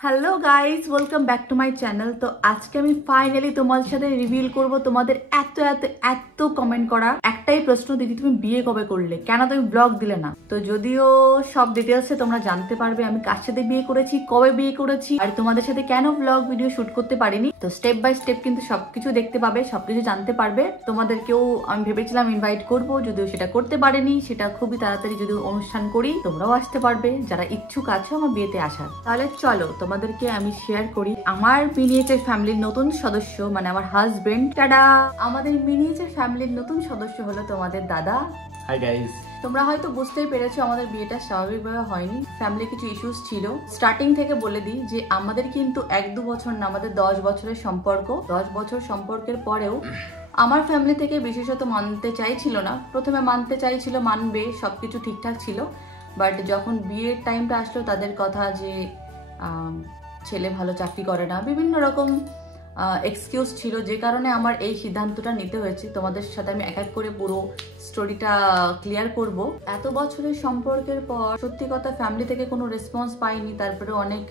Hello guys, welcome back to my channel. তো আজকে আমি ফাইনালি তোমাদের সাথে রিভিল করব তোমাদের এত এত এত কমেন্ট করা একটাই প্রশ্ন, দিদি তুমি বিয়ে কবে করলে, কেন তুমি ব্লগ দিলে না? তো যদিও সব ডিটেলসে তোমরা জানতে পারবে আমি কার সাথে বিয়ে করেছি, কবে বিয়ে করেছি, আর তোমাদের সাথে কেন ব্লগ ভিডিও শুট করতে পারিনি। তো স্টেপ বাই স্টেপ কিন্তু সবকিছু দেখতে পাবে, সবকিছু জানতে পারবে। তোমাদেরকেও আমি ভেবেছিলাম ইনভাইট করব, যদিও সেটা করতে পারিনি। সেটা খুবই তাড়াতাড়ি যদি অনুষ্ঠান করি তোমরাও আসতে পারবে যারা ইচ্ছুক আছো আমার বিয়েতে আসার। তাহলে চলো তোমাদেরকে আমি শেয়ার করি আমার মিনিয়েচার ফ্যামিলির নতুন সদস্য, মানে আমার হাজবেন্ড। টাডা! আমাদের মিনিয়েচার ফ্যামিলির নতুন সদস্য হলো তোমাদের দাদা। Hi guys. তোমরা হয়তো বুঝতেই পেরেছো আমাদের বিয়েটা স্বাভাবিকভাবে হয়নি, ফ্যামিলি কিছু ইস্যুস ছিল। স্টার্টিং থেকে বলে দিই যে আমাদের কিন্তু 1-2 বছর না, আমাদের 10 বছরের সম্পর্ক। 10 বছর সম্পর্কের পরেও আমার ফ্যামিলি থেকে বিশেষত মানতে চাইছিল না। প্রথমে মানতে চাইছিল, মানবে, সবকিছু ঠিকঠাক ছিল। বাট যখন বিয়ের টাইমটা আসলো তাদের কথা যে ছেলে ভালো চাকরি করে না, বিভিন্ন রকম এক্সকিউজ ছিল, যে কারণে আমার এই সিদ্ধান্তটা নিতে হয়েছে। তোমাদের সাথে আমি এক এক করে পুরো স্টোরিটা ক্লিয়ার করব। এত বছরের সম্পর্কের পর সত্যি কথা ফ্যামিলি থেকে কোনো রেসপন্স পাইনি। তারপরে অনেক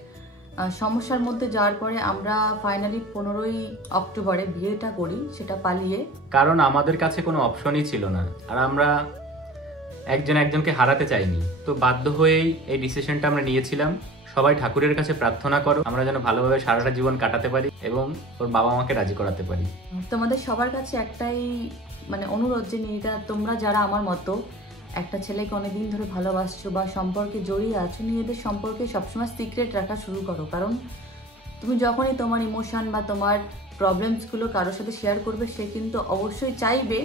সমস্যার মধ্যে যাওয়ার পরে আমরা ফাইনালি 15ই অক্টোবরে বিয়েটা করি, সেটা পালিয়ে। কারণ আমাদের কাছে কোনো অপশনই ছিল না, আর আমরা একজন একজনকে হারাতে চাইনি। তো বাধ্য হয়েই এই ডিসিশনটা আমরা নিয়েছিলাম। সবাই ঠাকুরের কাছে প্রার্থনা করো আমরা যেন ভালোভাবে সারাটা জীবন কাটাতে পারি এবং ওর বাবা মাকে রাজি করাতে পারি। তোমাদের সবার কাছে একটাই মানে অনুরোধ যে তোমরা যারা আমার মতো একটা ছেলেকে অনেকদিন ধরে ভালোবাসছো বা সম্পর্কে জড়িয়ে আছো, নিজেদের সম্পর্কে সবসময় সিক্রেট রাখা শুরু করো। কারণ তুমি যখনই তোমার ইমোশন বা তোমার প্রবলেমসগুলো কারোর সাথে শেয়ার করবে, সে কিন্তু অবশ্যই চাইবে,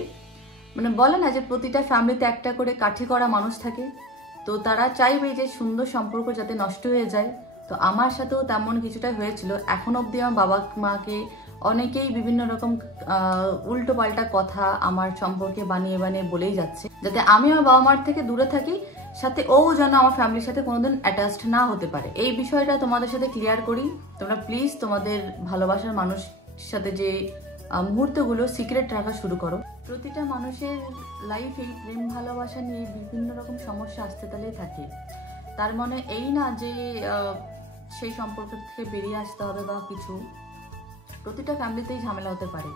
মানে বলে না যে প্রতিটা ফ্যামিলিতে একটা করে কাঠি করা মানুষ থাকে, তো তারা চাইবে যে সুন্দর সম্পর্ক যাতে নষ্ট হয়ে যায়। তো আমার সাথেও তেমন কিছুটা হয়েছিল। এখন অবধি আমার বাবা মাকে অনেকেই বিভিন্ন রকম উল্টো পাল্টা কথা আমার সম্পর্কে বানিয়ে বানিয়ে বলেই যাচ্ছে, যাতে আমি আমার বাবা মার থেকে দূরে থাকি, সাথে ও যেন আমার ফ্যামিলির সাথে কোনোদিন অ্যাটাচড না হতে পারে। এই বিষয়টা তোমাদের সাথে ক্লিয়ার করি। তোমরা প্লিজ তোমাদের ভালোবাসার মানুষ সাথে যে মুহূর্তগুলো সিক্রেট রাখা শুরু করো। প্রতিটা মানুষের লাইফে প্রেম ভালোবাসা নিয়ে বিভিন্ন রকম সমস্যা আসতে তালেই থাকে। তার মানে এই না যে সেই সম্পর্ক থেকে বেরিয়ে আসতে হবে বা কিছু। প্রতিটা ফ্যামিলিতেই ঝামেলা হতে পারে।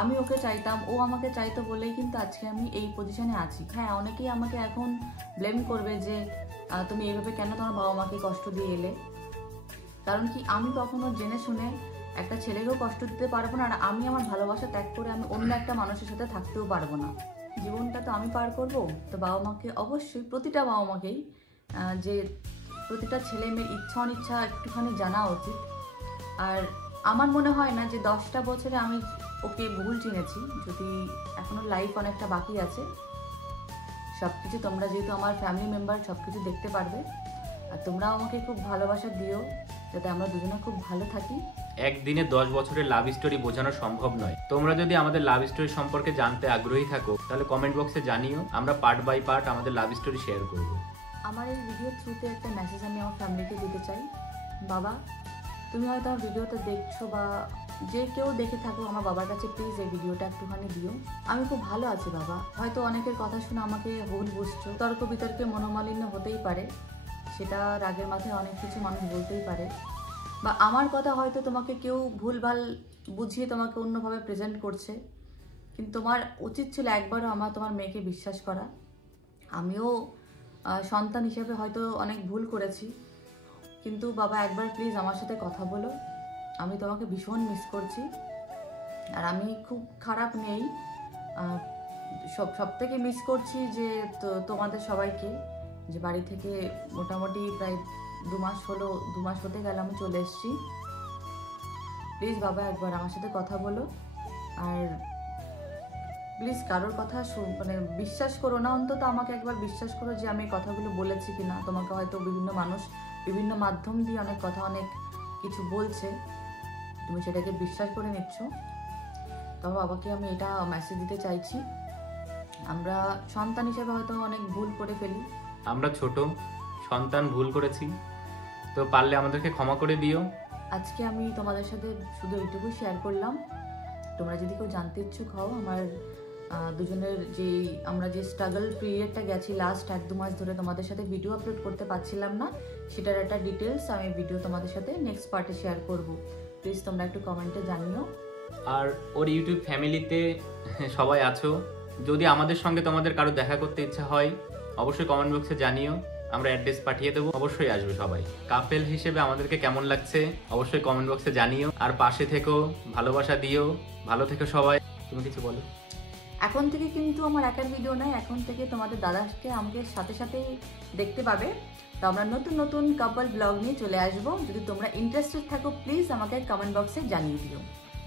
আমি ওকে চাইতাম, ও আমাকে চাইতো বলেই কিন্তু আজকে আমি এই পজিশনে আছি। হ্যাঁ, অনেকেই আমাকে এখন ব্লেম করবে যে তুমি এইভাবে কেন তোমার বাবা মাকে কষ্ট দিয়ে এলে। কারণ কি, আমি কখনো জেনে শুনে একটা ছেলেকেও কষ্ট দিতে পারবো না, আর আমি আমার ভালোবাসা ত্যাগ করে আমি অন্য একটা মানুষের সাথে থাকতেও পারবো না। জীবনটা তো আমি পার করব। তো বাবা মাকে অবশ্যই, প্রতিটা বাবা মাকেই যে প্রতিটা ছেলে মেয়ের ইচ্ছা অনিচ্ছা একটুখানি জানা উচিত। আর আমার মনে হয় না যে 10টা বছরে আমি ওকে ভুল চিনেছি, যদি এখনো লাইফ অনেকটা বাকি আছে। সবকিছু তোমরা যেহেতু আমার ফ্যামিলি মেম্বার, সবকিছু দেখতে পারবে। আর তোমরাও আমাকে খুব ভালোবাসা দিও, যাতে আমরা দুজনে খুব ভালো থাকি। একদিনে 10 বছরের লাভ স্টোরি বোঝানো সম্ভব নয়। তোমরা যদি আমাদের লাভ স্টোরি সম্পর্কে জানতে আগ্রহী থাকো তাহলে কমেন্ট বক্সে জানিও, আমরা পার্ট বাই পার্ট আমাদের লাভ স্টোরি শেয়ার করব। আমার এই ভিডিওর থ্রুতে একটা মেসেজ আমি আমার ফ্যামিলিকে দিতে চাই। বাবা, তুমি হয়তো আমার ভিডিওটা দেখছো বা যে কেউ দেখে থাকো, আমার বাবার কাছে প্লিজ এই ভিডিওটা একটুখানি দিও। আমি খুব ভালো আছি বাবা। হয়তো অনেকের কথা শুনে আমাকে ভুল বুঝছো, তর্ক বিতর্কে মনোমালিন্য হতেই পারে, সেটা রাগের মাথায় অনেক কিছু মানুষ বলতেই পারে, বা আমার কথা হয়তো তোমাকে কেউ ভুলভাল বুঝিয়ে তোমাকে অন্যভাবে প্রেজেন্ট করছে। কিন্তু তোমার উচিত ছিল একবারও তোমার মেয়েকে বিশ্বাস করা। আমিও সন্তান হিসেবে হয়তো অনেক ভুল করেছি, কিন্তু বাবা একবার প্লিজ আমার সাথে কথা বলো। আমি তোমাকে ভীষণ মিস করছি। আর আমি খুব খারাপ নেই, সব থেকে মিস করছি যে তোমাদের সবাইকে, যে বাড়ি থেকে মোটামুটি প্রায় 2 মাস হলো, 2 মাস হতে গেলে আমি চলে এসেছি। প্লিজ বাবা একবার আমার সাথে কথা বলো। আর প্লিজ কারোর কথা মানে বিশ্বাস করো না, অন্তত আমাকে একবার বিশ্বাস করো যে আমি কথাগুলো বলেছি কিনা। তোমাকে হয়তো বিভিন্ন মানুষ বিভিন্ন মাধ্যম দিয়ে অনেক কথা অনেক কিছু বলছে, তুমি সেটাকে বিশ্বাস করে নিচ্ছ। তবে বাবাকে আমি এটা মেসেজ দিতে চাইছি, আমরা সন্তান হিসেবে হয়তো অনেক ভুল করে ফেলি। আমরা ছোট সন্তান, ভুল করেছি, তো পারলে আমাদেরকে ক্ষমা করে দিও। আজকে আমি তোমাদের সাথে শুধু এইটুকু শেয়ার করলাম। তোমরা যদি কেউ জানতে ইচ্ছুক হও আমার দুজনের যে আমরা যে স্ট্রাগল পিরিয়ডটা গেছি লাস্ট 1-2 মাস ধরে তোমাদের সাথে ভিডিও আপলোড করতে পারছিলাম না, সেটার একটা ডিটেলস আমি ভিডিও তোমাদের সাথে নেক্সট পার্টে শেয়ার করব। প্লিজ তোমরা একটু কমেন্টে জানিও। আর ওর ইউটিউব ফ্যামিলিতে সবাই আছো, যদি আমাদের সঙ্গে তোমাদের কারো দেখা করতে ইচ্ছা হয় অবশ্যই কমেন্ট বক্সে জানিও, আমরা অ্যাড্রেস পাঠিয়ে দেবো, অবশ্যই আসবে সবাই। কাপেল হিসেবে আমাদেরকে কেমন লাগছে অবশ্যই কমেন্ট বক্সে জানিও, আর পাশে থেকো, ভালোবাসা দিও, ভালো থেকো সবাই। তুমি কিছু বলো। এখন থেকে কিন্তু আমার একার ভিডিও নয়, এখন থেকে তোমাদের দাদাকে আমাকে সাথে সাথেই দেখতে পাবে। তো আমরা নতুন নতুন কাপল ব্লগ নিয়ে চলে আসবো, যদি তোমরা ইন্টারেস্টেড থাকো প্লিজ আমাকে কমেন্ট বক্সে জানিয়ে দিও।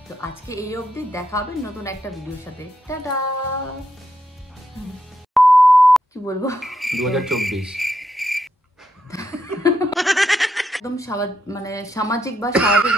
তো আজকে এই অবধি, দেখা হবে নতুন একটা ভিডিওর সাথে। টাটা। কি বলবো, 2024 একদম মানে সামাজিক বা স্বাভাবিক